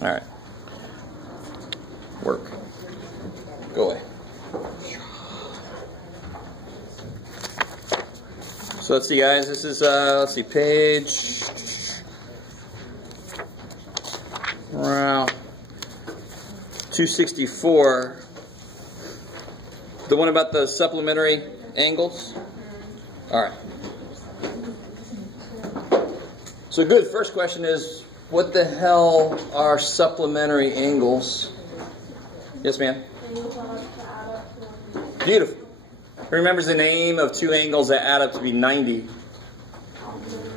All right. Work. Go away. So let's see, guys. This is let's see, page around 264. The one about the supplementary angles. All right. So good. First question is, what the hell are supplementary angles? Yes, ma'am. Beautiful. Who remembers the name of two angles that add up to be 90?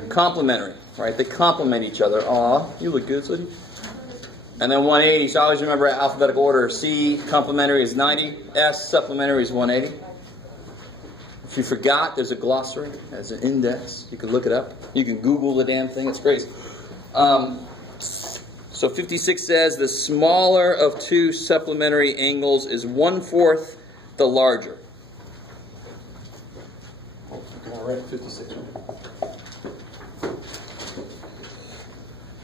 Complementary, right? They complement each other. Aw, you look good, Sooty. And then 180. So always remember alphabetical order. C, complementary is 90. S, supplementary is 180. If you forgot, there's a glossary. There's an index. You can look it up. You can Google the damn thing. It's crazy. So 56 says the smaller of two supplementary angles is 1/4 the larger. All right, 56.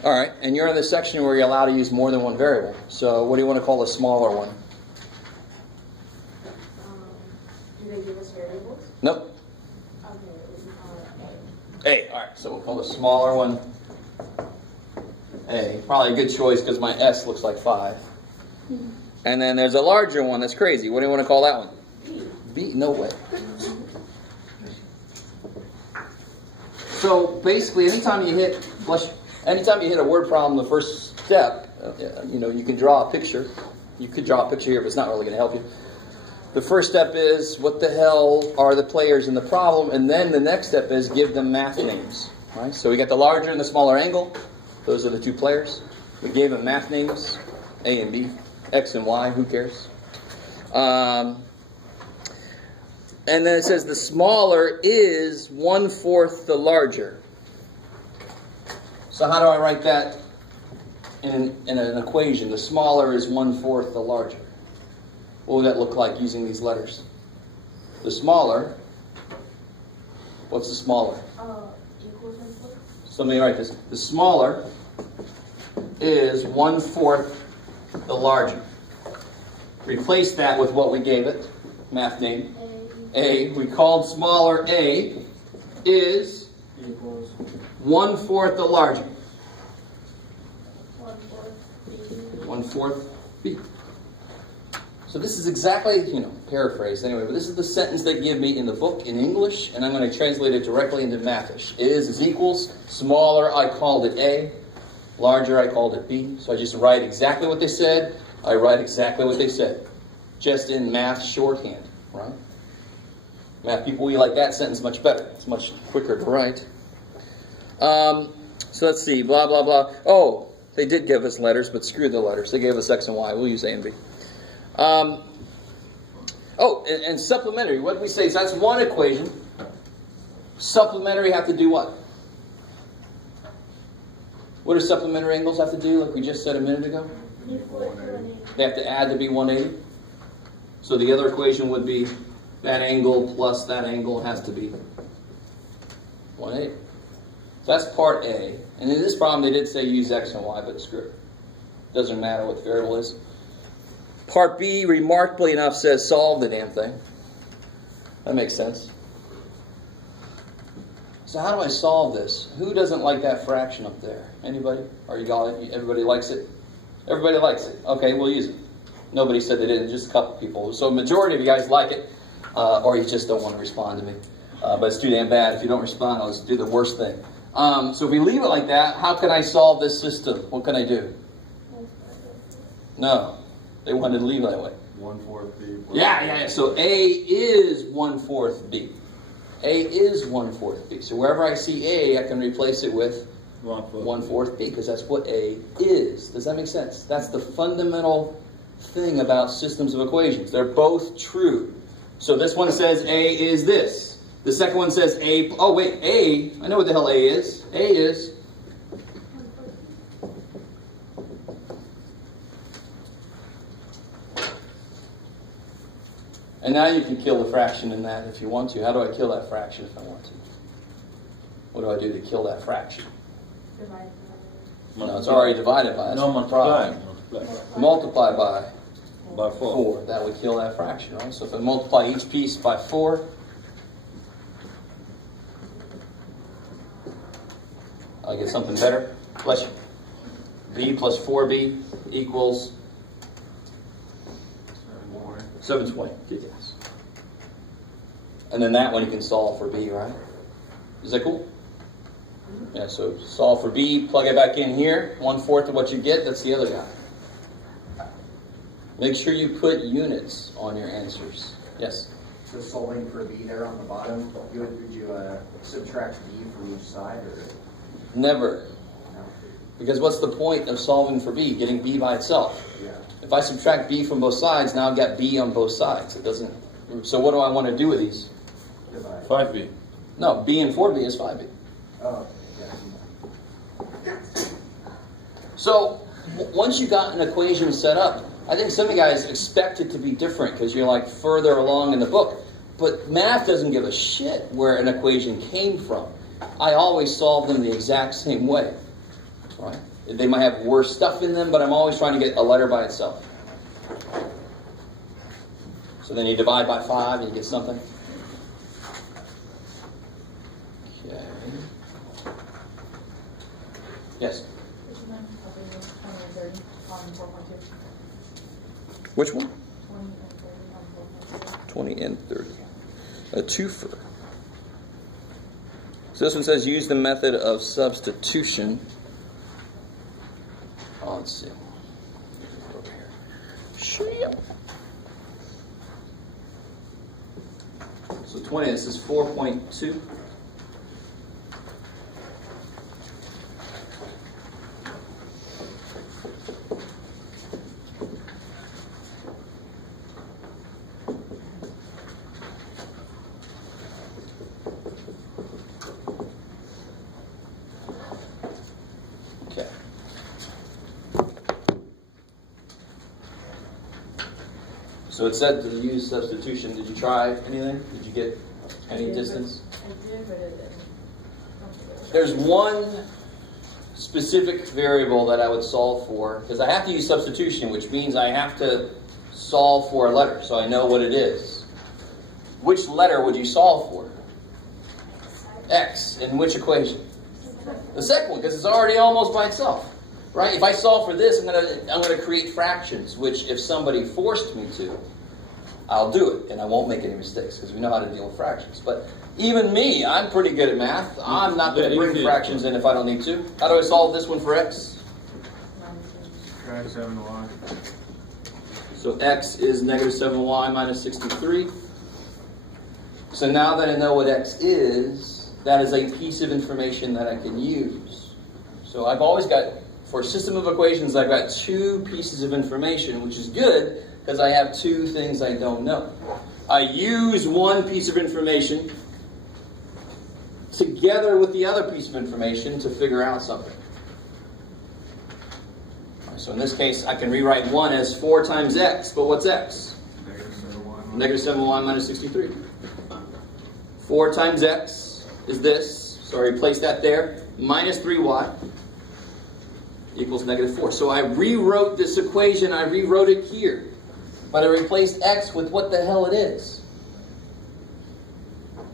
All right, and you're in the section where you're allowed to use more than one variable. So what do you want to call the smaller one? Do they give us variables? Nope. Okay, we can call it A. All right, so we'll call the smaller one A. Probably a good choice because my S looks like 5. And then there's a larger one that's crazy. What do you want to call that one? B. No way. So basically, anytime you hit a word problem, the first step, you can draw a picture. You could draw a picture here, but it's not really going to help you. The first step is, what the hell are the players in the problem? And then the next step is, give them math names. Right? So we got the larger and the smaller angle. Those are the two players. We gave them math names, A and B, X and Y, who cares? And then it says the smaller is 1/4 the larger. So how do I write that in an equation? The smaller is 1/4 the larger. What would that look like using these letters? The smaller, what's the smaller? equals 1/4. So let me write this. The smaller is 1/4 the larger. Replace that with what we gave it, math name. A. We called smaller A is Equals 1/4 the larger. 1/4 B. 1/4 B. So this is exactly, paraphrased anyway, but this is the sentence they give me in the book in English, and I'm going to translate it directly into Mathish. Is equals. Smaller, I called it A. Larger, I called it B. So I just write exactly what they said. I write exactly what they said. Just in math shorthand, right? Math people, we like that sentence much better. It's much quicker to write. So let's see, blah, blah, blah. Oh, they did give us letters, but screw the letters. They gave us X and Y. We'll use A and B. And supplementary. What did we say? So that's one equation. Supplementary have to do what? What do supplementary angles have to do, like we just said a minute ago? They have to add to be 180. So the other equation would be that angle plus that angle has to be 180. So that's part A. And in this problem, they did say use X and Y, but screw it. Doesn't matter what the variable is. Part B, remarkably enough, says solve the damn thing. That makes sense. So how do I solve this? Who doesn't like that fraction up there? Anybody? Or you got it? Everybody likes it? Everybody likes it. Okay, we'll use it. Nobody said they didn't, just a couple people. So majority of you guys like it, or you just don't want to respond to me. But it's too damn bad. If you don't respond, I'll just do the worst thing. So if we leave it like that, how can I solve this system? What can I do? No. They wanted to leave it that way. 1/4 B. Yeah. So A is 1/4 B. A is 1/4 B. So wherever I see A, I can replace it with 1/4 B, because that's what A is. Does that make sense? That's the fundamental thing about systems of equations. They're both true. So this one says A is this. The second one says A. Oh, wait. A. I know what the hell A is. A is. And now you can kill the fraction in that if you want to. How do I kill that fraction if I want to? What do I do to kill that fraction? Divide. No, it's already divided by. No, multiply. Multiply by By 4. That would kill that fraction, right? So if I multiply each piece by 4, I'll get something better. Bless you. B plus 4b equals 720. Yes. And then that one you can solve for b, right? Is that cool? Yeah, so solve for b, plug it back in here. 1/4 of what you get, that's the other guy. Make sure you put units on your answers. Yes? So solving for b there on the bottom, would you subtract b from each side? Or Never. no? Because what's the point of solving for b? Getting b by itself. Yeah. If I subtract b from both sides, now I've got b on both sides. It doesn't. So what do I want to do with these? Divide. 5b. No, b and 4b is 5b. Oh, yeah. So once you got an equation set up, I think some of you guys expect it to be different because you're like further along in the book. But math doesn't give a shit where an equation came from. I always solve them the exact same way. Right? They might have worse stuff in them, but I'm always trying to get a letter by itself. So then you divide by 5 and you get something. Okay. Yes? Which one? 20 and 30. A twofer. So this one says use the method of substitution. Oh, let's see. Over here. Shit. So 20, this is 4.2. So it said to use substitution. Did you try anything? Did you get any distance? I did, but it didn't. There's one specific variable that I would solve for, because I have to use substitution, which means I have to solve for a letter, so I know what it is. Which letter would you solve for? X. In which equation? The second one, because it's already almost by itself. Right? If I solve for this, I'm gonna create fractions, which if somebody forced me to, I'll do it, and I won't make any mistakes, because we know how to deal with fractions. But even me, I'm pretty good at math. I'm not going to bring fractions in if I don't need to. How do I solve this one for x? Drag 7y. So x is negative 7y minus 63. So now that I know what x is, that is a piece of information that I can use. So I've always got, for a system of equations, I've got two pieces of information, which is good, because I have two things I don't know. I use one piece of information together with the other piece of information to figure out something. So in this case, I can rewrite 1 as 4 times x, but what's x? Negative 7y minus 63. 4 times x is this, so I replace that there, minus 3y equals negative 4. So I rewrote this equation, I rewrote it here. But I replaced x with what the hell it is.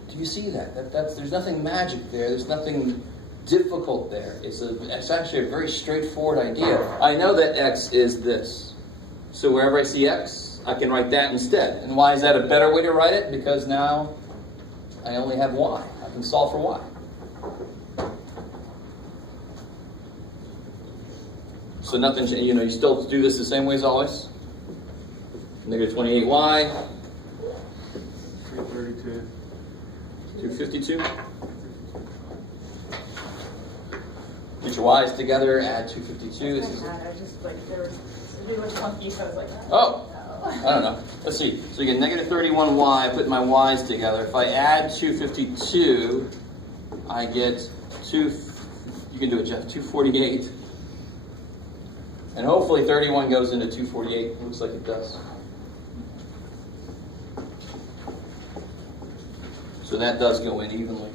Do you see that? There's nothing magic there. There's nothing difficult there. It's actually a very straightforward idea. I know that x is this. So wherever I see x, I can write that instead. And why is that a better way to write it? Because now I only have y. I can solve for y. So nothing, you still do this the same way as always. Negative 28y. 332. 252. Get your y's together, add 252. This is I just like there was it was funky, so I was like, oh, I don't know. Let's see. So you get negative 31y, put my y's together. If I add 252, I get you can do it, Jeff, 248. And hopefully 31 goes into 248. Looks like it does. So that does go in evenly.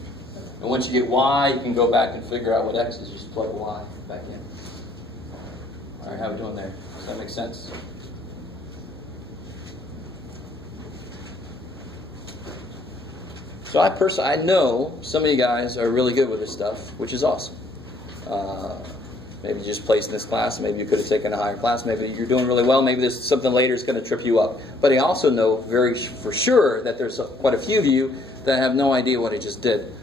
And once you get y, you can go back and figure out what x is. Just plug y back in. All right, how are we doing there? Does that make sense? So I know some of you guys are really good with this stuff, which is awesome. Maybe you just placed in this class. Maybe you could have taken a higher class. Maybe you're doing really well. Maybe there's something later is going to trip you up. But I also know for sure that there's quite a few of you that have no idea what I just did.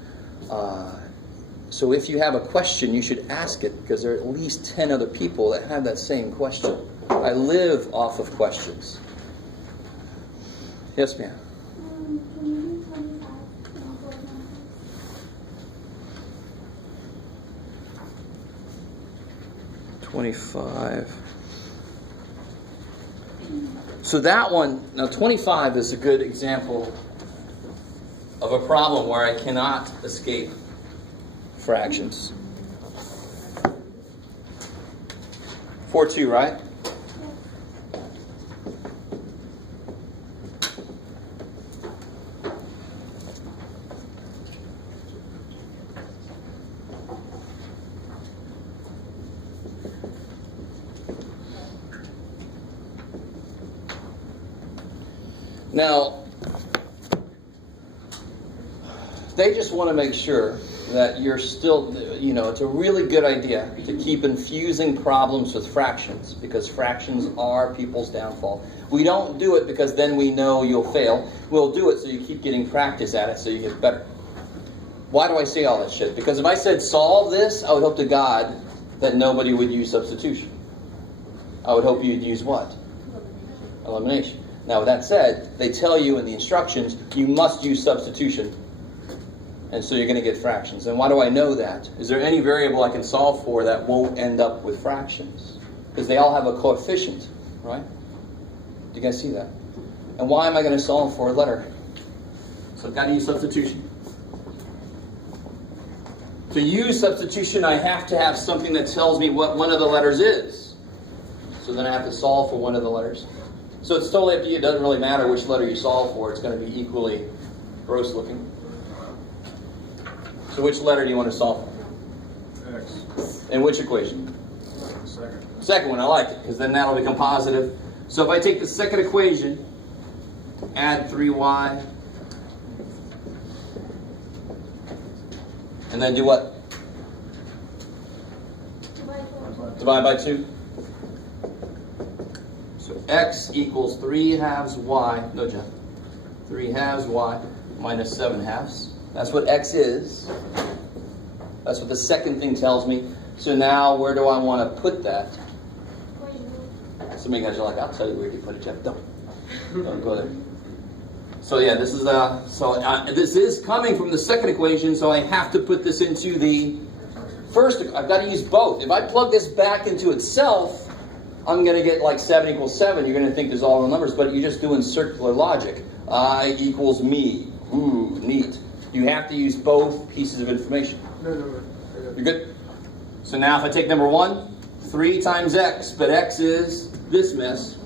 So if you have a question, you should ask it, because there are at least 10 other people that have that same question. I live off of questions. Yes, ma'am. Can you do 25? 25. So that one, now 25 is a good example of a problem where I cannot escape fractions. 4-2, right? Now, they just want to make sure that you're still, it's a really good idea to keep infusing problems with fractions, because fractions are people's downfall. We don't do it because then we know you'll fail. We'll do it so you keep getting practice at it so you get better. Why do I say all that shit? Because if I said solve this, I would hope to God that nobody would use substitution. I would hope you'd use what? Elimination. Now, with that said, they tell you in the instructions, you must use substitution. And so you're going to get fractions. And why do I know that? Is there any variable I can solve for that won't end up with fractions? Because they all have a coefficient, right? Do you guys see that? And why am I going to solve for a letter? So I've got to use substitution. To use substitution, I have to have something that tells me what one of the letters is. So then I have to solve for one of the letters. So it's totally up to you. It doesn't really matter which letter you solve for. It's going to be equally gross looking. So which letter do you want to solve for? X. In which equation? Second. Second one. I like it, because then that'll become positive. So if I take the second equation, add 3y, and then do what? Divide by 2. So x equals 3/2 y, no John, 3/2 y minus 7/2. That's what x is. That's what the second thing tells me. So now where do I want to put that? Some of you guys are like, I'll tell you where you put it, Jeff. Don't go there. So yeah, this is coming from the second equation, so I have to put this into the first. I've got to use both. If I plug this back into itself, I'm going to get like 7 equals 7. You're going to think there's all the numbers, but you're just doing circular logic. I equals me. Ooh, neat. You have to use both pieces of information. No. You're good? So now if I take number 1, 3 times x, but x is this mess.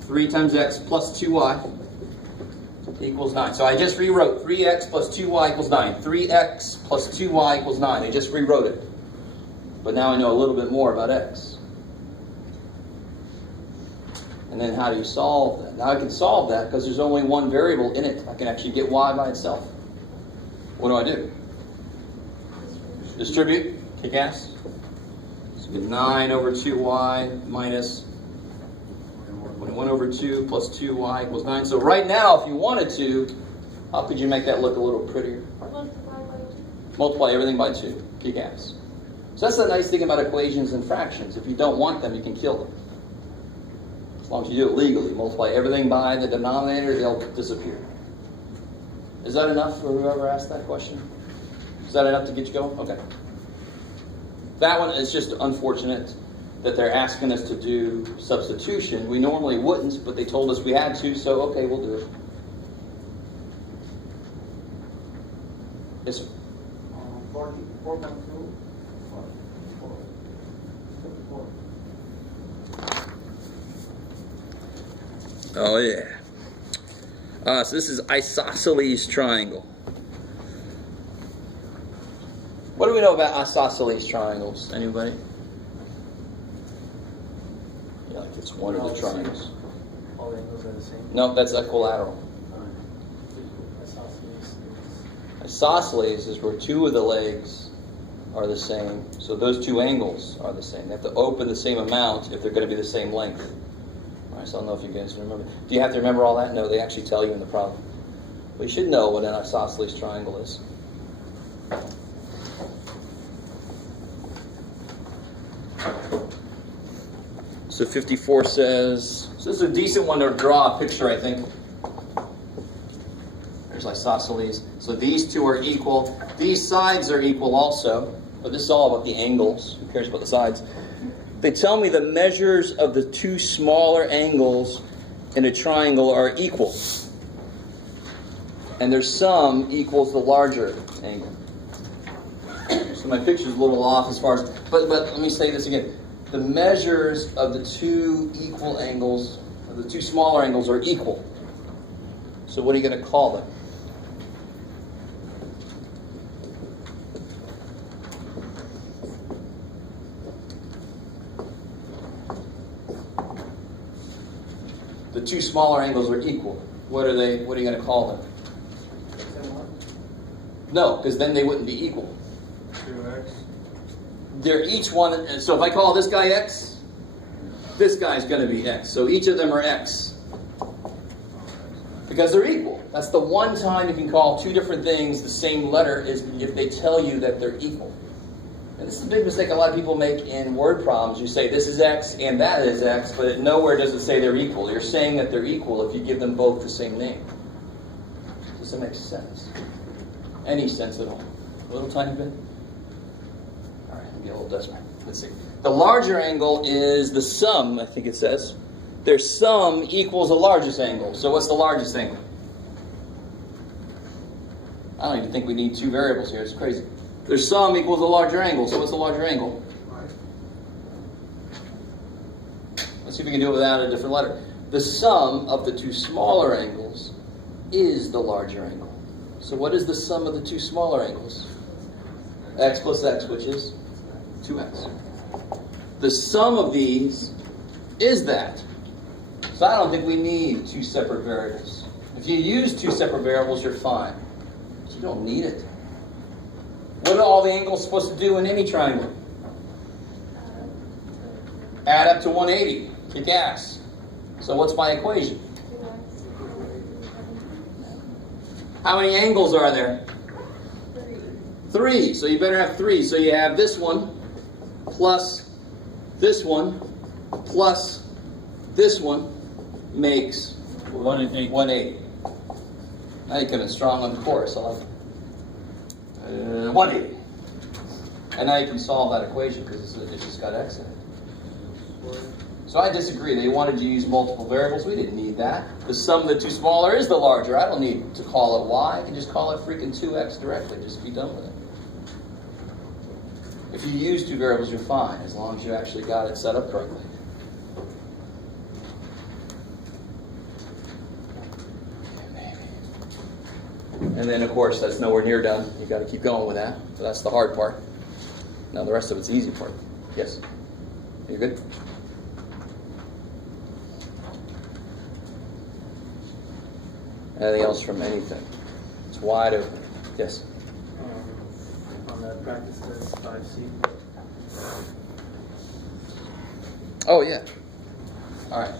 3 times x plus 2y equals 9. So I just rewrote 3x plus 2y equals 9. 3x plus 2y equals 9. I just rewrote it. But now I know a little bit more about x. And then how do you solve that? Now I can solve that because there's only one variable in it. I can actually get y by itself. What do? Distribute. Kick ass. So get 9 over 2y minus 1 over 2 plus 2y equals 9. So right now, if you wanted to, how could you make that look a little prettier? Multiply everything by 2. Kick ass. So that's the nice thing about equations and fractions. If you don't want them, you can kill them. As long as you do it legally. Multiply everything by the denominator, they'll disappear. Is that enough for whoever asked that question? Is that enough to get you going? Okay. That one is just unfortunate that they're asking us to do substitution. We normally wouldn't, but they told us we had to, so okay, we'll do it. Yes, sir. 4 times 2. Oh, yeah. So this is Isosceles Triangle. What do we know about isosceles triangles? Anybody? It's one of the triangles. All the angles are the same. No, that's equilateral. Isosceles is where two of the legs are the same. So those two angles are the same. They have to open the same amount if they're going to be the same length. All right, so I don't know if you guys remember. Do you have to remember all that? No, they actually tell you in the problem. But you should know what an isosceles triangle is. So 54 says, so this is a decent one to draw a picture, I think. There's isosceles. So these two are equal. These sides are equal also. But this is all about the angles. Who cares about the sides? They tell me the measures of the two smaller angles in a triangle are equal. And their sum equals the larger angle. So my picture's a little off as far as... But let me say this again. The measures of the two equal angles, of the two smaller angles, are equal. So what are you going to call them? The two smaller angles are equal. What are they? What are you going to call them? No, because then they wouldn't be equal. 2x. They're each one. So if I call this guy x, this guy's going to be x. So each of them are x. Because they're equal. That's the one time you can call two different things the same letter, is if they tell you that they're equal. And this is a big mistake a lot of people make in word problems. You say this is x and that is x, but it nowhere does it say they're equal. You're saying that they're equal if you give them both the same name. Does that make sense? Any sense at all? A little tiny bit? All right, maybe a little desperate. Let's see. The larger angle is the sum, I think it says. Their sum equals the largest angle. So what's the largest angle? I don't even think we need two variables here. It's crazy. Their sum equals the larger angle. So what's the larger angle? Let's see if we can do it without a different letter. The sum of the two smaller angles is the larger angle. So what is the sum of the two smaller angles? X plus x, which is 2x. The sum of these is that. So I don't think we need two separate variables. If you use two separate variables, you're fine. But you don't need it. What are all the angles supposed to do in any triangle? Add up to 180. Kick ass. So what's my equation? How many angles are there? 3. So you better have 3. So you have this one plus this one plus this one makes 180. Now you come in strong on the chorus. I like it. 180. And now you can solve that equation because it's just got x in it. So I disagree. They wanted you to use multiple variables. We didn't need that. The sum of the two smaller is the larger. I don't need to call it y. I can just call it freaking 2x directly. Just be done with it. If you use two variables, you're fine, as long as you actually got it set up correctly. And then, of course, that's nowhere near done. You've got to keep going with that. So that's the hard part. Now the rest of it's the easy part. Yes? You good? Anything else from anything? It's wide open. Yes? On the practice test 5C. Oh, yeah. All right.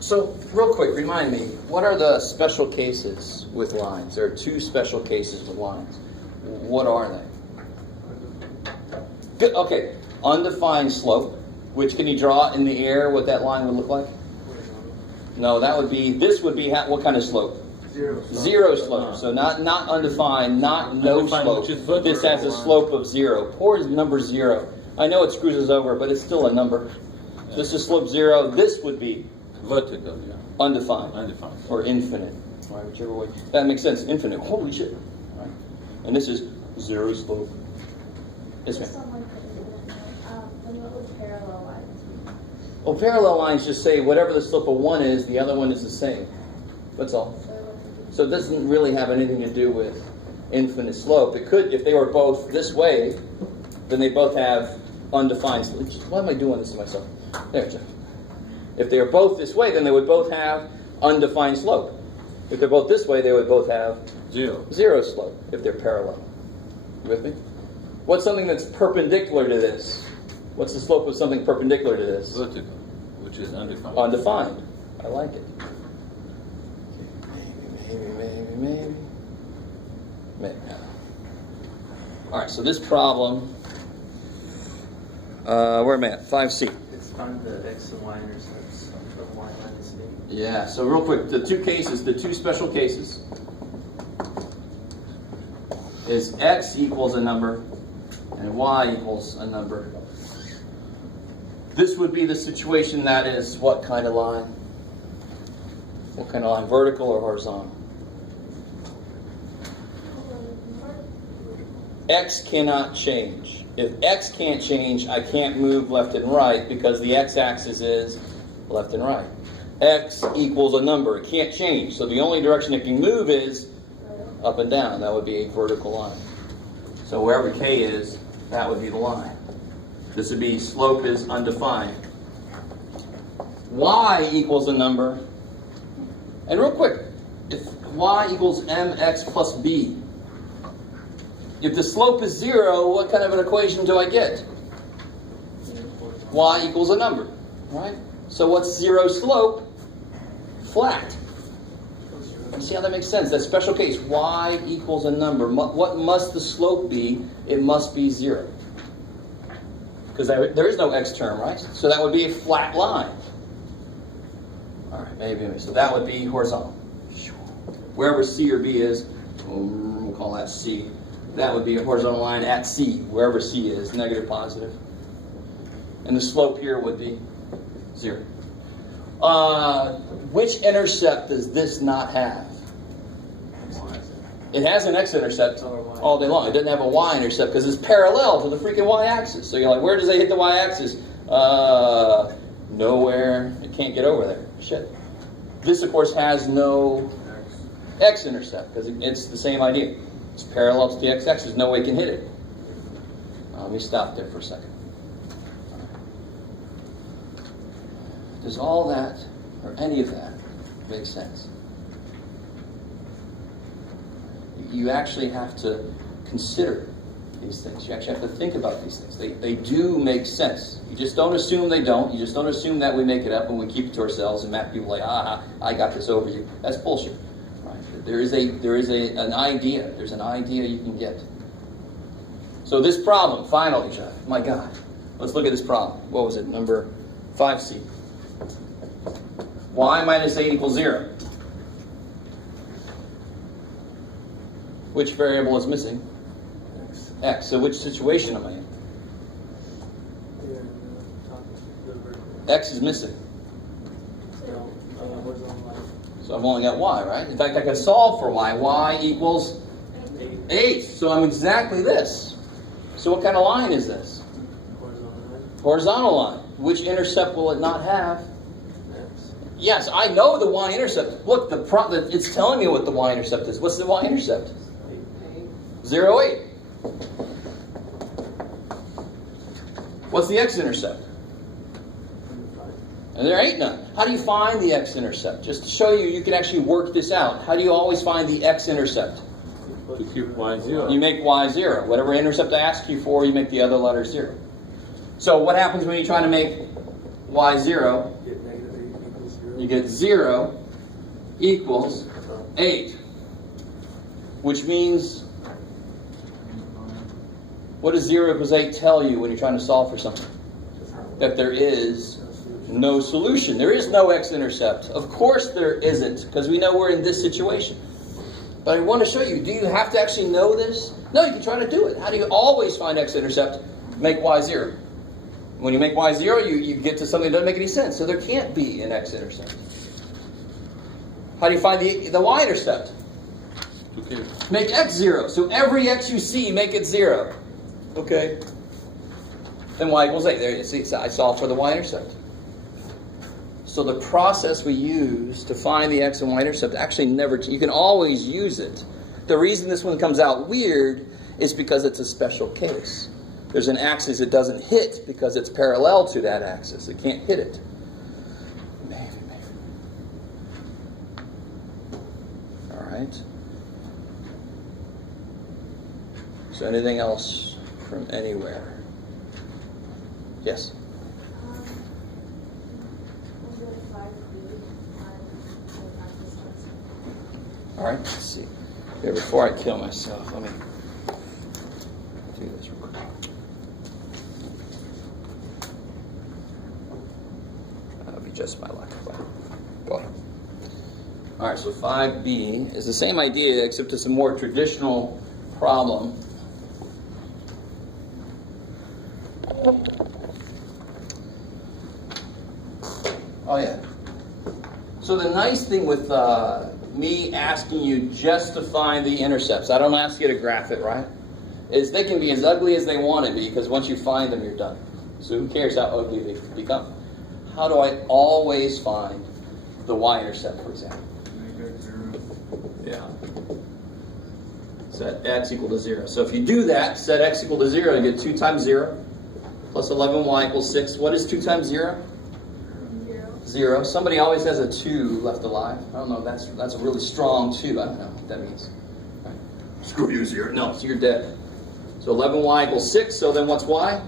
So, real quick, remind me, what are the special cases with lines? There are two special cases with lines. What are they? Good. Okay. Undefined slope, which, can you draw in the air what that line would look like? No, that would be, this would be, what kind of slope? Zero slope. Zero slope. So not undefined, not no slope. This has a slope of 0. Poor number 0. I know it screws us over, but it's still a number. So this is slope 0. This would be Vertical, yeah. undefined. Undefined. Or infinite. Right, whichever way. That makes sense. Infinite. Holy shit. Right. And this is 0 slope. Yes, ma'am. And what would parallel lines mean? Well, parallel lines just say whatever the slope of one is, the other one is the same. That's all. So it doesn't really have anything to do with infinite slope. It could, if they were both this way, then they both have undefined slope. Why am I doing this to myself? There, Jeff. If they are both this way, then they would both have undefined slope. If they're both this way, they would both have zero slope if they're parallel. You with me? What's something that's perpendicular to this? What's the slope of something perpendicular to this? Vertical, which is undefined. Undefined. I like it. Maybe. All right, so this problem, where am I at? 5C. It's find the x and y intercepts of y minus 8. Yeah, so real quick, the two special cases is x equals a number and y equals a number. This would be the situation that is what kind of line? What kind of line? Vertical or horizontal? X cannot change. If x can't change, I can't move left and right because the x-axis is left and right. X equals a number. It can't change. So the only direction it can move is up and down. That would be a vertical line. So wherever k is, that would be the line. This would be slope is undefined. Y equals a number. And real quick, if y equals mx plus b, if the slope is 0, what kind of an equation do I get? Y equals a number, right? So what's 0 slope? Flat. See how that makes sense? That special case, y equals a number. What must the slope be? It must be 0. Because there is no x term, right? So that would be a flat line. All right, maybe. So that would be horizontal. Wherever C or B is, we'll call that C. That would be a horizontal line at C, wherever C is, negative, positive. And the slope here would be 0. Which intercept does this not have? It has an x-intercept all day long. It doesn't have a y-intercept because it's parallel to the freaking y-axis. So you're like, where does it hit the y-axis? Nowhere. It can't get over there. Shit. This, of course, has no x-intercept because it's the same idea. It's parallel to the x-axis. No way it can hit it. Let me stop there for a second. Does all that, or any of that, make sense? You actually have to consider these things. You actually have to think about these things. They do make sense. You just don't assume they don't. You just don't assume that we make it up and we keep it to ourselves and map people like, I got this over you. That's bullshit. Right? There is an idea. There's an idea you can get. So this problem, finally, Jeff, my God. Let's look at this problem. What was it? Number 5C. Y minus 8 equals 0. Which variable is missing? X. So which situation am I in? X is missing. So I've only got Y, right? In fact, I can solve for Y. Y equals 8. So I'm exactly this. So what kind of line is this? Horizontal line. Which intercept will it not have? Yes, I know the y-intercept. Look, it's telling me what the y-intercept is. What's the y-intercept? 0, 8. What's the x-intercept? And there ain't none. How do you find the x-intercept? Just to show you, you can actually work this out. How do you always find the x-intercept? To keep y 0. You make y 0. Whatever intercept I ask you for, you make the other letter 0. So what happens when you try to make y 0? You get 0 equals 8. Which means, what does 0 equals 8 tell you when you're trying to solve for something? That there is no solution. There is no x-intercept. Of course there isn't, because we know we're in this situation. But I want to show you, do you have to actually know this? No, you can try to do it. How do you always find x-intercept? Make y 0. When you make y 0, you get to something that doesn't make any sense. So there can't be an x-intercept. How do you find the y-intercept? Okay. Make x 0. So every x you see, make it 0. Okay. Then y equals 8. There you see, I solved for the y-intercept. So the process we use to find the x and y-intercept actually never, you can always use it, The reason this one comes out weird is because it's a special case. There's an axis it doesn't hit because it's parallel to that axis. It can't hit it. All right. So anything else from anywhere? Yes? All right, let's see. Here, before I kill myself, let me do this real quick. That'll be just my luck. Go ahead. All right, so 5b is the same idea, except it's a more traditional problem. Oh, yeah. So the nice thing with me asking you just to find the intercepts, I don't ask you to graph it, right? Is they can be as ugly as they want to be, because once you find them, you're done. So who cares how ugly they become? How do I always find the y-intercept, for example? Yeah. Set x equal to 0. So if you do that, set x equal to 0, you get 2 times 0 plus 11y equals 6. What is 2 times 0? 0. Somebody always has a 2 left alive. I don't know. That's a really strong 2. I don't know what that means. Right. Screw you, 0. No, so you're dead. So 11y equals 6. So then what's y?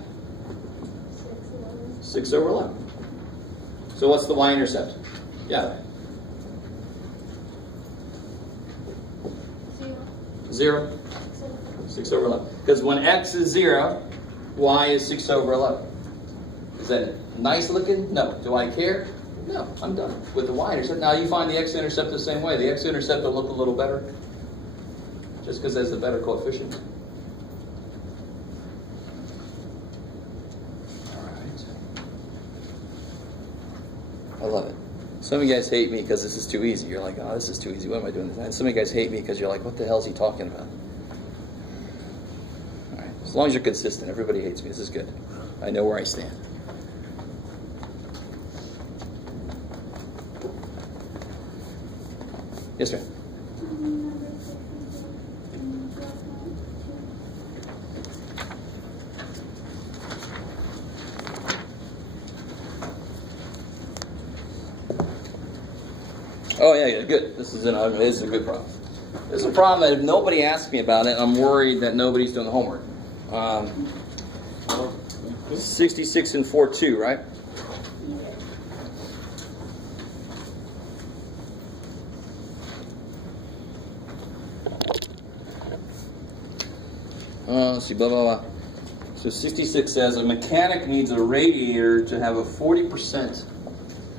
6 over 11. So what's the y-intercept? Yeah. 0. 6 over 11. Because when x is 0, y is 6 over 11. Is that nice looking? No. Do I care? No. I'm done with the y-intercept. Now you find the x-intercept the same way. The x-intercept will look a little better just because there's a better coefficient. All right. I love it. Some of you guys hate me because this is too easy. You're like, oh, this is too easy. What am I doing this? And some of you guys hate me because you're like, what the hell is he talking about? All right. As long as you're consistent, everybody hates me. This is good. I know where I stand. Yes, ma'am. Oh yeah, good. This is a good problem. This is a problem that if nobody asks me about it, I'm worried that nobody's doing the homework. 66 and 4-2, right? Let's see, blah, blah, blah. So 66 says a mechanic needs a radiator to have a 40%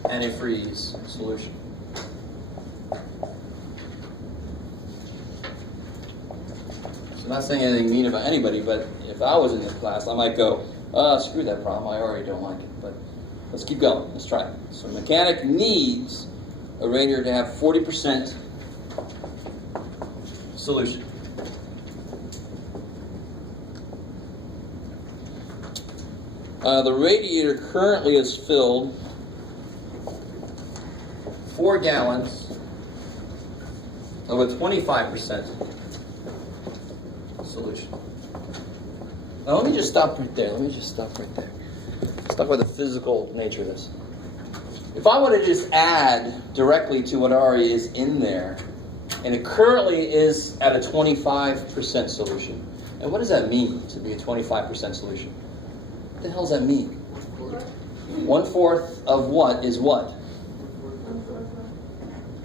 antifreeze solution. So I'm not saying anything mean about anybody, but if I was in this class, I might go, screw that problem, I already don't like it. But let's keep going, let's try it. So a mechanic needs a radiator to have 40% solution. The radiator currently is filled 4 gallons of a 25% solution. Now let me just stop right there. Let's talk about the physical nature of this. If I want to just add directly to what already is in there, and it currently is at a 25% solution. And what does that mean to be a 25% solution? What the hell does that mean? 1/4 of what is what?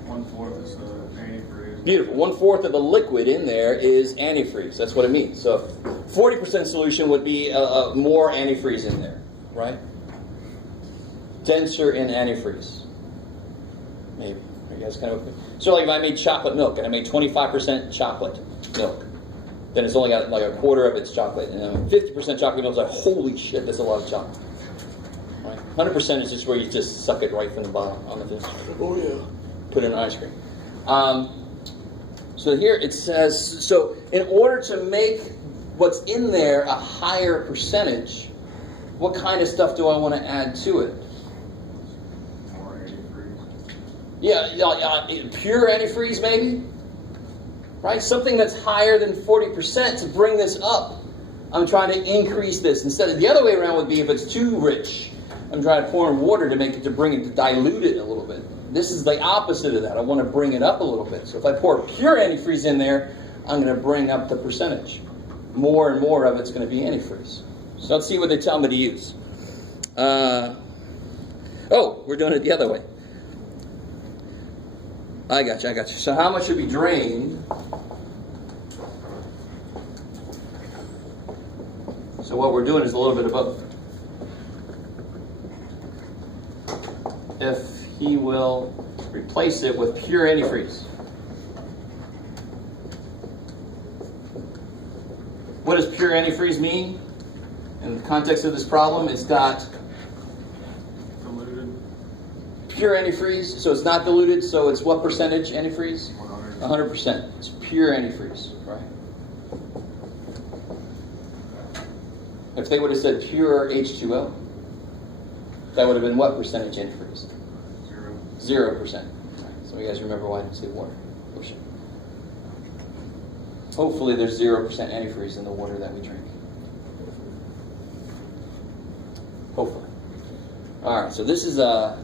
1/4 is antifreeze. Beautiful. 1/4 of the liquid in there is antifreeze. That's what it means. So 40% solution would be more antifreeze in there, right? Denser in antifreeze. Maybe. Are you guys kind of okay? So like if I made chocolate milk and I made 25% chocolate milk, then it's only got like 1/4 of its chocolate. And then 50% chocolate milk is like, holy shit, that's a lot of chocolate. Right? 100% is just where you just suck it right from the bottom on the thing. Oh yeah. Put it in ice cream. So here it says, so in order to make what's in there a higher percentage, what kind of stuff do I want to add to it? More antifreeze. Yeah, pure antifreeze maybe? right? Something that's higher than 40% to bring this up. I'm trying to increase this. Instead of the other way around would be if it's too rich, I'm trying to pour in water to to dilute it a little bit. This is the opposite of that. I want to bring it up a little bit. So if I pour pure antifreeze in there, I'm going to bring up the percentage. More and more of it's going to be antifreeze. So let's see what they tell me to use. Oh, we're doing it the other way. I got you. So how much should be drained? So what we're doing is a little bit of both. If he will replace it with pure antifreeze. What does pure antifreeze mean? In the context of this problem, it's got Diluted. pure antifreeze, so it's not diluted, so it's what percentage antifreeze? 100%. It's pure antifreeze, right? If they would have said pure H2O, that would have been what percentage antifreeze? 0%. So you guys remember why I didn't say water. Ocean. Hopefully there's 0% antifreeze in the water that we drink. Hopefully. Alright, so this is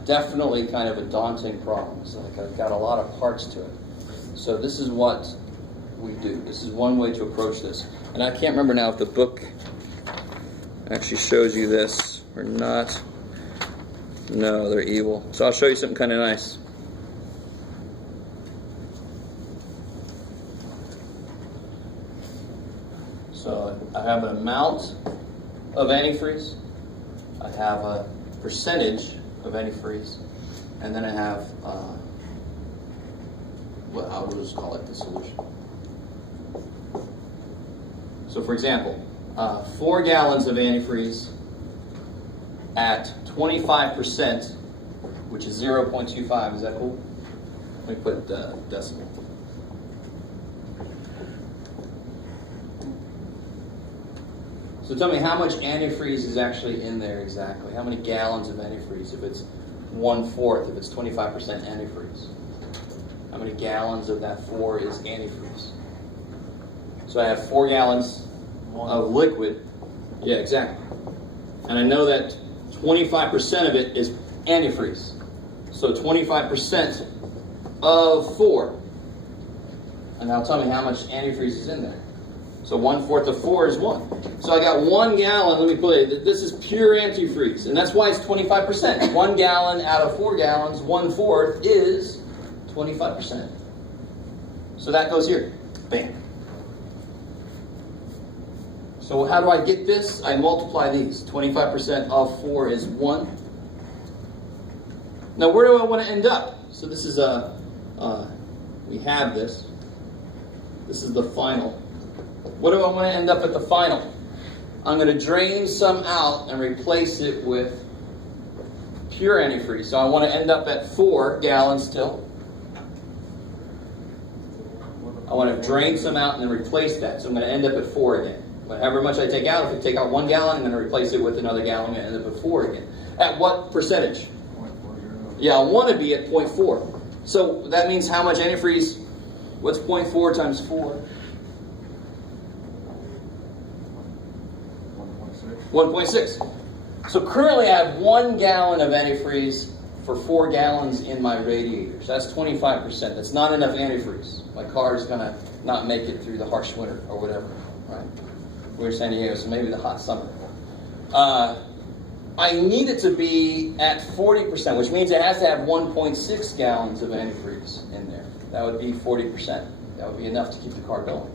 definitely kind of a daunting problem. It's like I've got a lot of parts to it. So this is what we do. This is one way to approach this. And I can't remember now if the book actually shows you this or not. No, they're evil. So I'll show you something kind of nice. So I have an amount of antifreeze. I have a percentage of antifreeze. And then I have, well, I'll just call it the solution. So for example, 4 gallons of antifreeze at 25%, which is 0.25. Is that cool? Let me put decimal. So tell me how much antifreeze is actually in there exactly. How many gallons of antifreeze if it's 1/4, if it's 25% antifreeze? How many gallons of that 4 is antifreeze? So I have 4 gallons of liquid. Yeah, exactly. And I know that 25% of it is antifreeze. So 25% of 4. And now tell me how much antifreeze is in there. So 1/4 of 4 is 1. So I got 1 gallon, let me put it, this is pure antifreeze. And that's why it's 25%. 1 gallon out of 4 gallons, 1/4 is 25%. So that goes here. Bam. So how do I get this? I multiply these. 25% of 4 is 1. Now where do I want to end up? So this is we have this. This is the final. What do I want to end up at the final? I'm going to drain some out and replace it with pure antifreeze. So I want to end up at 4 gallons still. I want to drain some out and then replace that. So I'm going to end up at 4 again. But however much I take out, if I take out 1 gallon, I'm going to replace it with another gallon and end up at 4 again. At what percentage? Yeah, I want to be at 0.4. So that means how much antifreeze? What's 0.4 times 4? 1.6. So currently I have 1 gallon of antifreeze for 4 gallons in my radiators. That's 25%. That's not enough antifreeze. My car is going to not make it through the harsh winter or whatever. Right? We're in San Diego, so maybe the hot summer. I need it to be at 40%, which means it has to have 1.6 gallons of antifreeze in there. That would be 40%. That would be enough to keep the car going.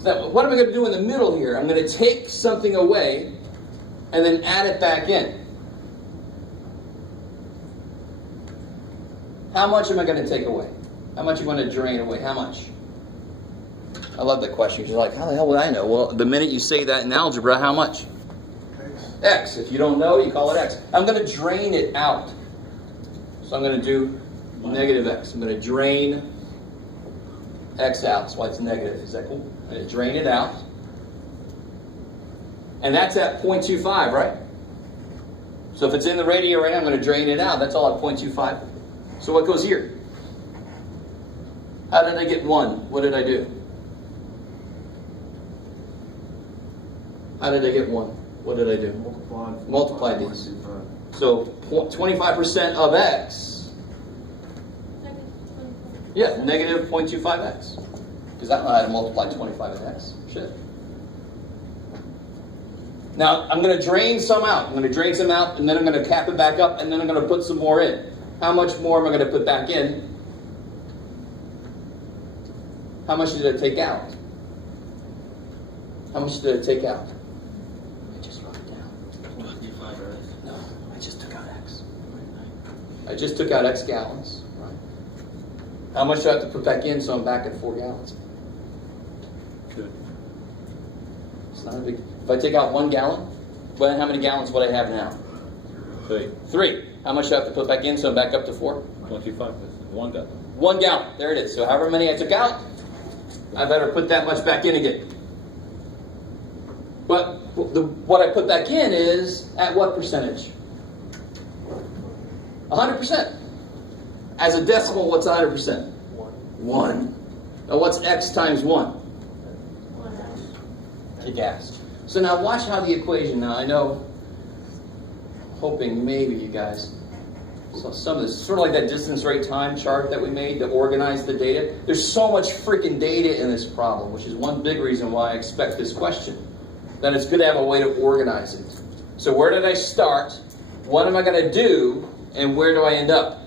So what am I going to do in the middle here? I'm going to take something away and then add it back in. How much am I going to take away? How much are you going to drain away? How much? I love that question. You're like, how the hell would I know? Well, the minute you say that in algebra, how much? X. If you don't know, you call it X. I'm going to drain it out. So I'm going to do negative X. I'm going to drain X out. That's why it's negative. Is that cool? I'm going to drain it out. And that's at 0.25, right? So if it's in the radiator right now, I'm going to drain it out. That's all at 0.25. So what goes here? How did I get 1? What did I do? How did I get 1? What did I do? Multiply these. So 25% of x, yeah, negative 0.25x. Because I don't know how to multiply 25 with x. Shit. Now, I'm going to drain some out. I'm going to drain some out, and then I'm going to cap it back up, and then I'm going to put some more in. How much more am I going to put back in? How much did I take out? How much did I take out? I just wrote it down. 25, right? No, I just took out x. I just took out x gallons. Right? How much do I have to put back in so I'm back at 4 gallons? Good. It's not a big... If I take out 1 gallon, well, how many gallons would I have now? 3. 3. How much do I have to put back in so I'm back up to 4? 25. 1 gallon. 1 gallon. There it is. So however many I took out, I better put that much back in again. But what I put back in is at what percentage? 100%. As a decimal, what's 100%? 1. Now what's x times 1? Kick ass. So now watch how the equation, now I know, hoping maybe you guys saw some of this, sort of like that distance rate time chart that we made to organize the data. There's so much freaking data in this problem, which is one big reason why I expect this question. That it's good to have a way to organize it. So where did I start? What am I going to do? And where do I end up?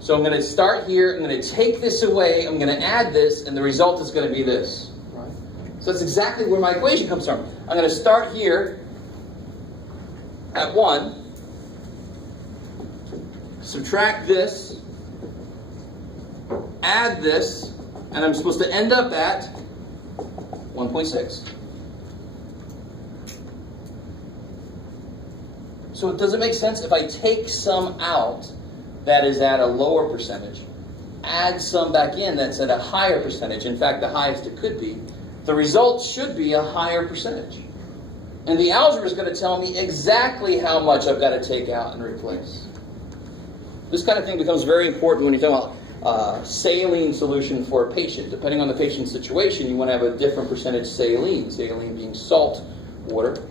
So I'm going to start here. I'm going to take this away. I'm going to add this. And the result is going to be this. Right? So that's exactly where my equation comes from. I'm going to start here at 1. Subtract this. Add this. And I'm supposed to end up at 1.6. So does it make sense if I take some out that is at a lower percentage, add some back in that's at a higher percentage, in fact the highest it could be, the result should be a higher percentage. And the algebra is going to tell me exactly how much I've got to take out and replace. This kind of thing becomes very important when you're talking about saline solution for a patient. Depending on the patient's situation, you want to have a different percentage saline. Saline being salt water,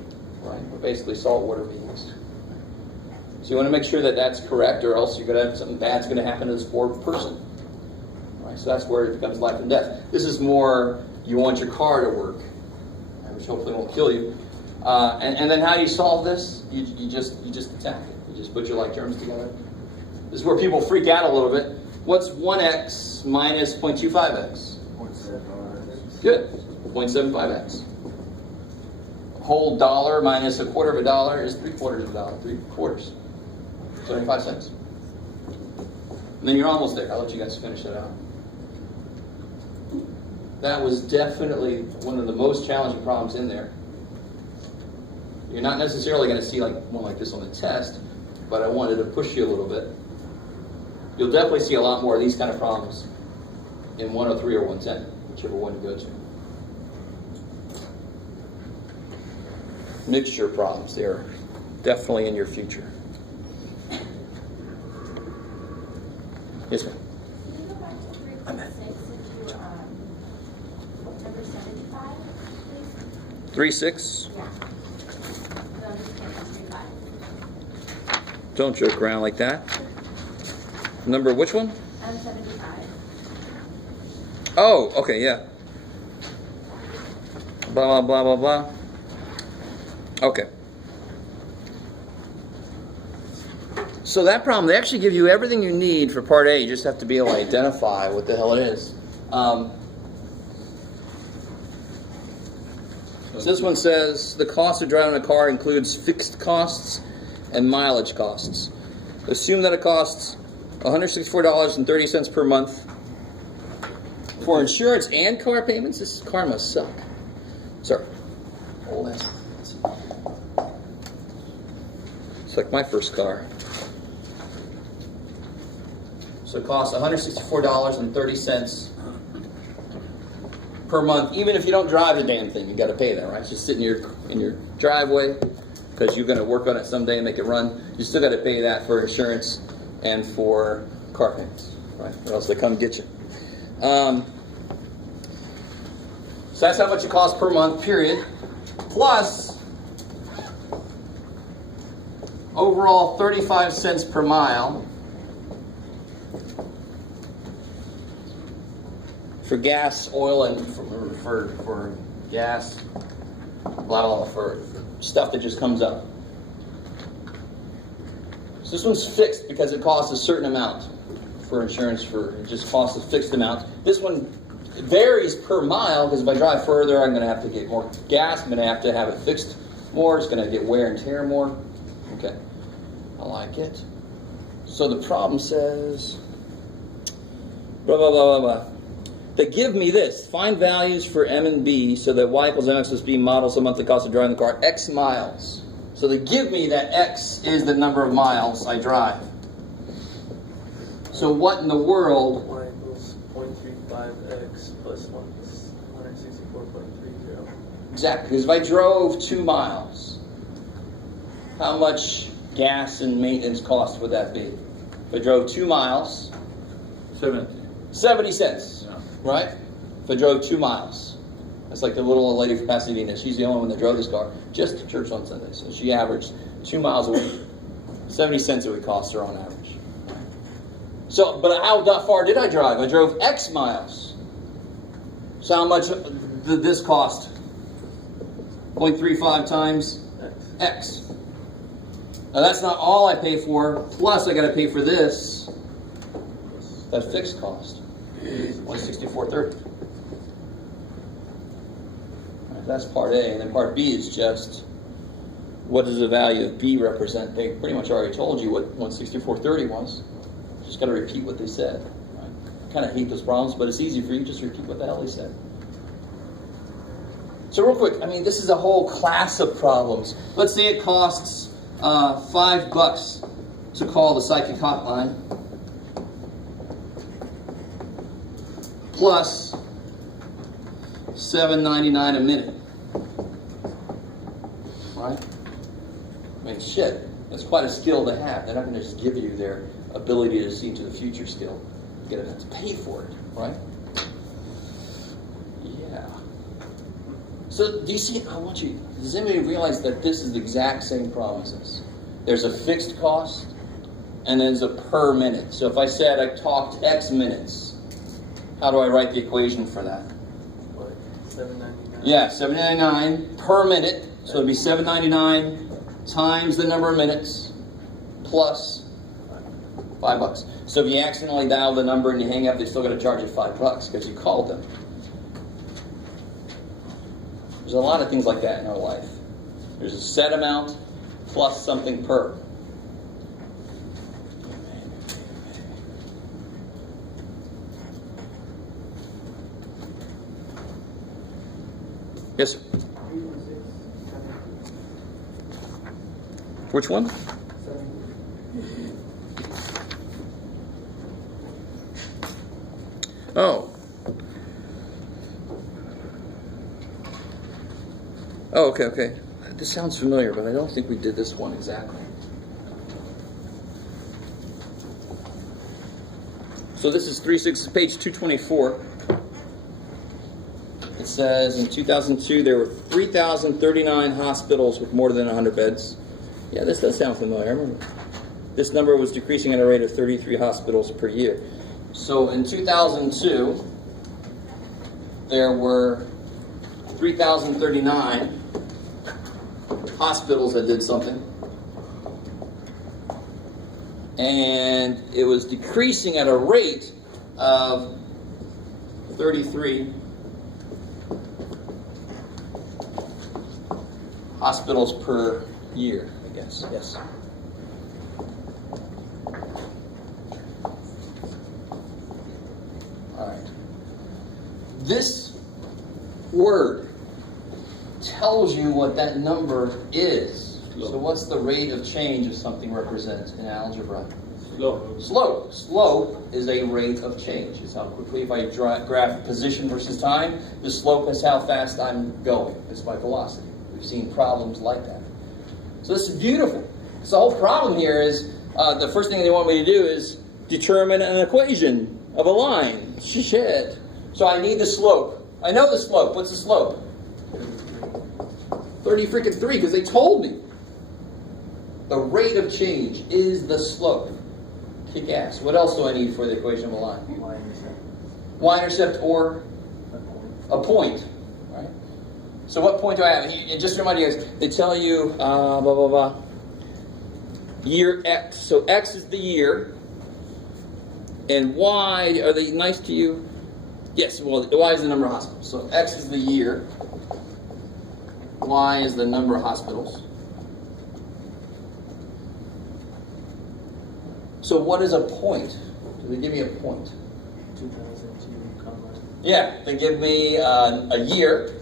right? Or basically salt water beings. So you want to make sure that that's correct, or else you're going to have something bad's going to happen to this poor person. Right? So that's where it becomes life and death. This is more you want your car to work, which hopefully won't kill you. And then how do you solve this? You just attack it. You just put your like terms together. This is where people freak out a little bit. What's 1x minus 0.25x? 0.75. Good. 0.75x. Whole dollar minus a quarter of a dollar is 3/4 of a dollar. 3/4. 75 cents. And then you're almost there. I'll let you guys finish that out. That was definitely one of the most challenging problems in there. You're not necessarily going to see like one like this on the test, but I wanted to push you a little bit. You'll definitely see a lot more of these kind of problems in 103 or 110, whichever one you go to. Mixture problems, they're definitely in your future. Yes, ma'am. Can you go back to 3.6 into number 75, please? 3.6. Yeah. So I'm just going to 3.5. Don't joke around like that. Number which one? 75. Oh, okay, yeah. Blah, blah, blah, blah, blah. Okay. So that problem, they actually give you everything you need for part A. You just have to be able to identify what the hell it is. So this one says the cost of driving a car includes fixed costs and mileage costs. Assume that it costs $164.30 per month for insurance and car payments. This car must suck. Sorry. Old ass. It's like my first car. So it costs $164.30 per month. Even if you don't drive the damn thing, you got to pay that, right? It's just sitting in your driveway because you're going to work on it someday and make it run. You still got to pay that for insurance and for car payments. right? Or else they come get you. So that's how much it costs per month, period. Plus, overall 35 cents per mile for gas, oil, and for gas, blah, blah, for stuff that just comes up. So this one's fixed because it costs a certain amount for insurance. It just costs a fixed amount. This one varies per mile because if I drive further, I'm going to have to get more gas. I'm going to have it fixed more. It's going to get wear and tear more. Okay, I like it. So the problem says, blah, blah, blah, blah, blah. They give me this. Find values for M and B so that Y equals MX plus B models the monthly cost of driving the car X miles. So they give me that X is the number of miles I drive. So what in the world? Y equals 0.35x plus 164.30. Exactly, because if I drove 2 miles, how much gas and maintenance cost would that be? If I drove 2 miles, 70. 70 cents, Yeah. right? If I drove 2 miles. That's like the little old lady from Pasadena. She's the only one that drove this car just to church on Sunday. So she averaged 2 miles a week. 70 cents it would cost her on average. So, but how far did I drive? I drove X miles. So how much did this cost? 0.35 times X. Now that's not all I pay for. Plus I got to pay for this. That fixed cost. 164.30. That's part A, and then part B is just what does the value of B represent? They pretty much already told you what 164.30 was. Just got to repeat what they said. Right? I kind of hate those problems, but it's easy for you. Just repeat what the hell they said. So real quick, I mean, this is a whole class of problems. Let's say it costs $5 to call the psychic hotline, plus $7.99 a minute. Right? I mean, shit, that's quite a skill to have. They're not going to just give you their ability to see into the future skill. You're going to have to pay for it, right? Yeah. So, do you see, does anybody realize that this is the exact same problem as this? There's a fixed cost, and there's a per minute. So if I said I talked X minutes, how do I write the equation for that? What? $7.99. Yeah, $7.99 per minute. So it'd be $7.99 times the number of minutes plus $5. So if you accidentally dial the number and you hang up, they're still going to charge you $5 because you called them. There's a lot of things like that in our life. There's a set amount plus something per. Yes, sir. Which one? Oh. Oh, okay. This sounds familiar, but I don't think we did this one exactly. So this is page 224. It says in 2002 there were 3,039 hospitals with more than 100 beds. Yeah, this does sound familiar. I remember. This number was decreasing at a rate of 33 hospitals per year. So in 2002, there were 3,039 hospitals that did something. And it was decreasing at a rate of 33 hospitals per year, I guess. Yes. All right. This word tells you what that number is. So what's the rate of change of something represents in algebra? Slope. Slope is a rate of change. It's how quickly, if I graph position versus time, the slope is how fast I'm going. It's my velocity. We've seen problems like that. So this is beautiful. So the whole problem here is, the first thing they want me to do is determine an equation of a line. Shit. So I need the slope. I know the slope. What's the slope? 30 freaking 3, because they told me. The rate of change is the slope. Kick ass. What else do I need for the equation of a line? Y-intercept or a point. Right? So what point do I have? And just to remind you guys, they tell you blah, blah, blah. Year X. So X is the year. And Y, are they nice to you? Yes, well, Y is the number of hospitals. So X is the year. Y is the number of hospitals. So what is a point? Do they give me a point? 2002, comma. Yeah, they give me a year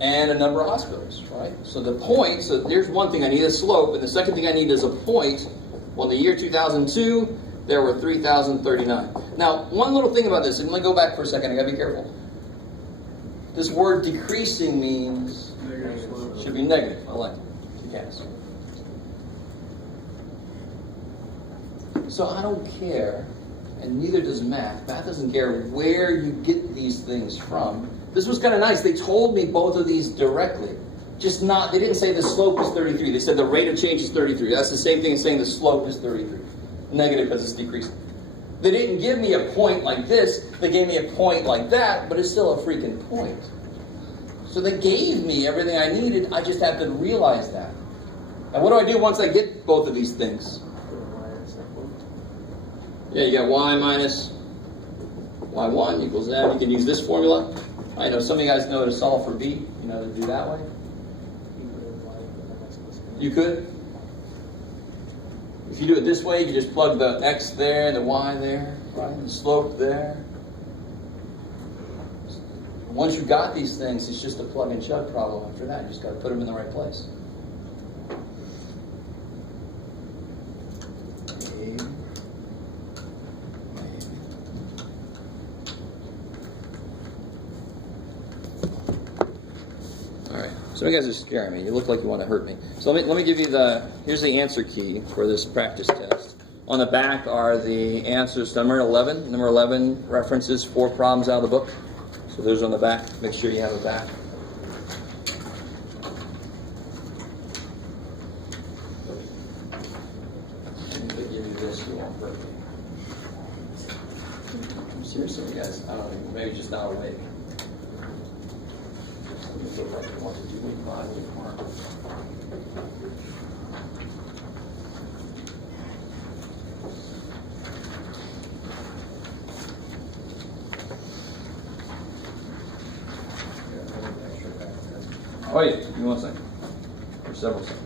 and a number of hospitals, right? So the point, so there's one thing, I need a slope, and the second thing I need is a point. Well, in the year 2002, there were 3,039. Now, one little thing about this, and let me go back for a second, I gotta be careful. This word decreasing means, should be negative, I like it. Yes. So I don't care, and neither does math. Math doesn't care where you get these things from. This was kind of nice. They told me both of these directly. Just not, they didn't say the slope is 33. They said the rate of change is 33. That's the same thing as saying the slope is 33. Negative because it's decreasing. They didn't give me a point like this. They gave me a point like that, but it's still a freaking point. So they gave me everything I needed. I just have to realize that. And what do I do once I get both of these things? Yeah, you got y minus y1 equals that. You can use this formula. I know some of you guys know to solve for b. You know to do that way. You could. If you do it this way, you just plug the x there and the y there, right? The slope there. Once you've got these things, it's just a plug and chug problem after that. You just got to put them in the right place. Some of you guys are scaring me. You look like you want to hurt me. So let me give you here's the answer key for this practice test. On the back are the answers to number 11. Number 11 references 4 problems out of the book. So those are on the back. Make sure you have it back. I'm going to give you this. You won't hurt me. Seriously, guys. I don't know. Maybe just not awake. Look like you want to do week 5, week 4. Oh yeah, give me 1 second. Or several seconds.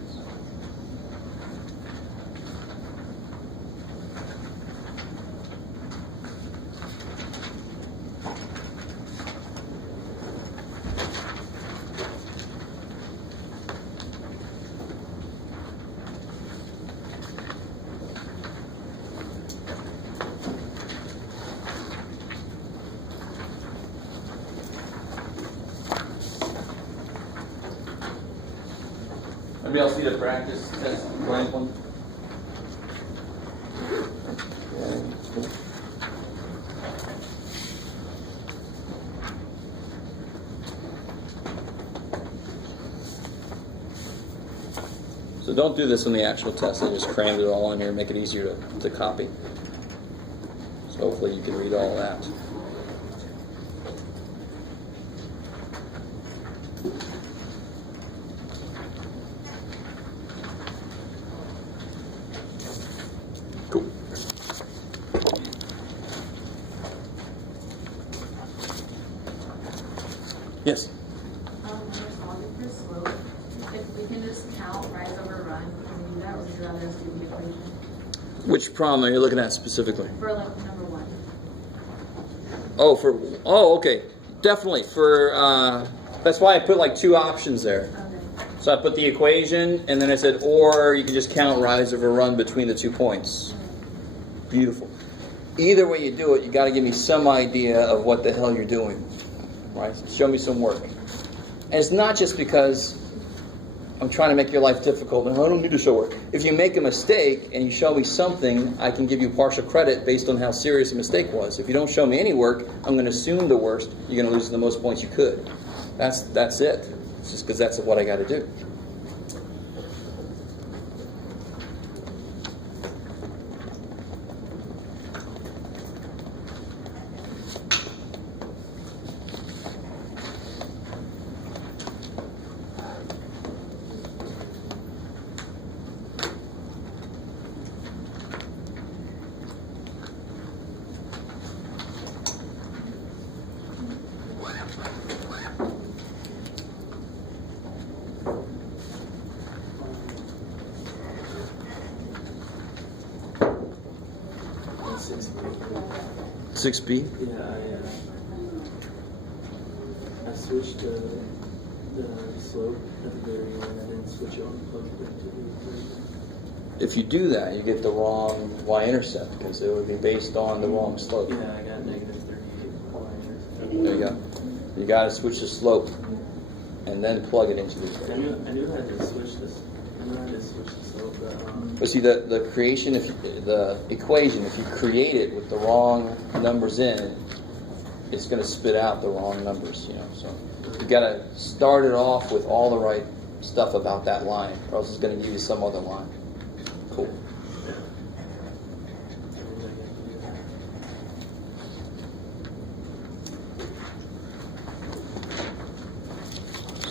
Anybody else need a practice test blank one? So don't do this on the actual test. I just crammed it all in here, make it easier to copy. So hopefully you can read all that. Yes? When we're solving for slope, if we can just count rise over run, can we do that, or would you rather us do the equation? Which problem are you looking at specifically? For like number 1. Oh, okay. Definitely. That's why I put like 2 options there. Okay. So I put the equation, and then I said, or you can just count rise over run between the 2 points. Beautiful. Either way you do it, you got to give me some idea of what the hell you're doing. Right? Show me some work. And it's not just because I'm trying to make your life difficult. No, I don't need to show work. If you make a mistake and you show me something, I can give you partial credit based on how serious a mistake was. If you don't show me any work, I'm going to assume the worst. You're going to lose the most points you could. That's it. It's just because that's what I got to do. And 6B? yeah, I switched the slope at the very end. I didn't switch it on the plug it into the equation. If you do that, you get the wrong Y-intercept because it would be based on the wrong slope. Yeah, I got negative 38 y-intercept. There you go. You got to switch the slope and then plug it into the I equation. knew I had to switch this. I knew I had to switch the slope, But see, the creation, the equation, if you create it with the wrong numbers in, it's going to spit out the wrong numbers. So you got to start it off with all the right stuff about that line, or else it's going to give you some other line. Cool.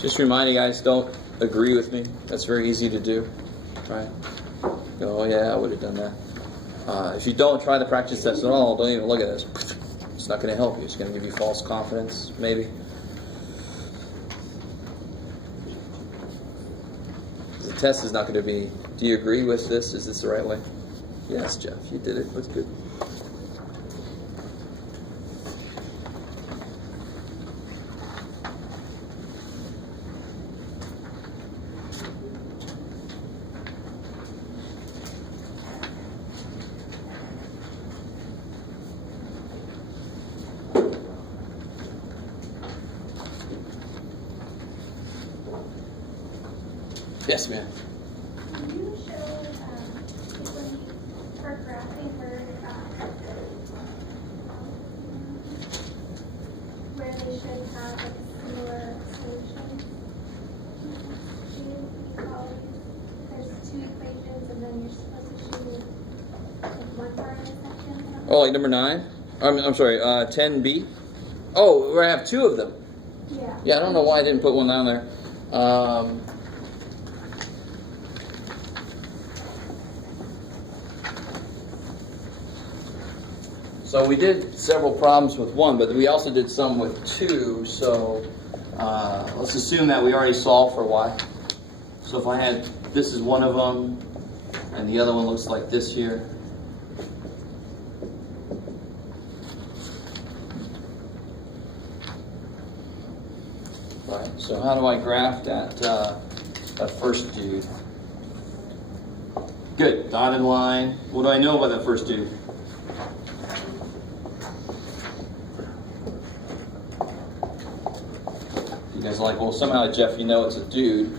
Just remind you guys, don't agree with me. That's very easy to do, right? Oh yeah, I would have done that. If you don't try the practice test at all, don't even look at this. It's not going to help you. It's going to give you false confidence, maybe. The test is not going to be, do you agree with this? Is this the right way? Yes, Jeff, you did it. That's good. Yes, ma'am. Can you show for graphing where they should have a similar solution to equality? There's two equations and then you're supposed to choose one part of the section. Oh, like number 9? I'm sorry, 10B? Oh, where I have 2 of them. Yeah. Yeah, I don't know why I didn't put one down there. So we did several problems with 1, but we also did some with 2. So let's assume that we already solved for y. So if I had, this is one of them, and the other one looks like this here. Right. So how do I graph that first dude? Good. Dotted line. What do I know about that first dude? You guys are like, well, somehow, Jeff, you know it's a dude.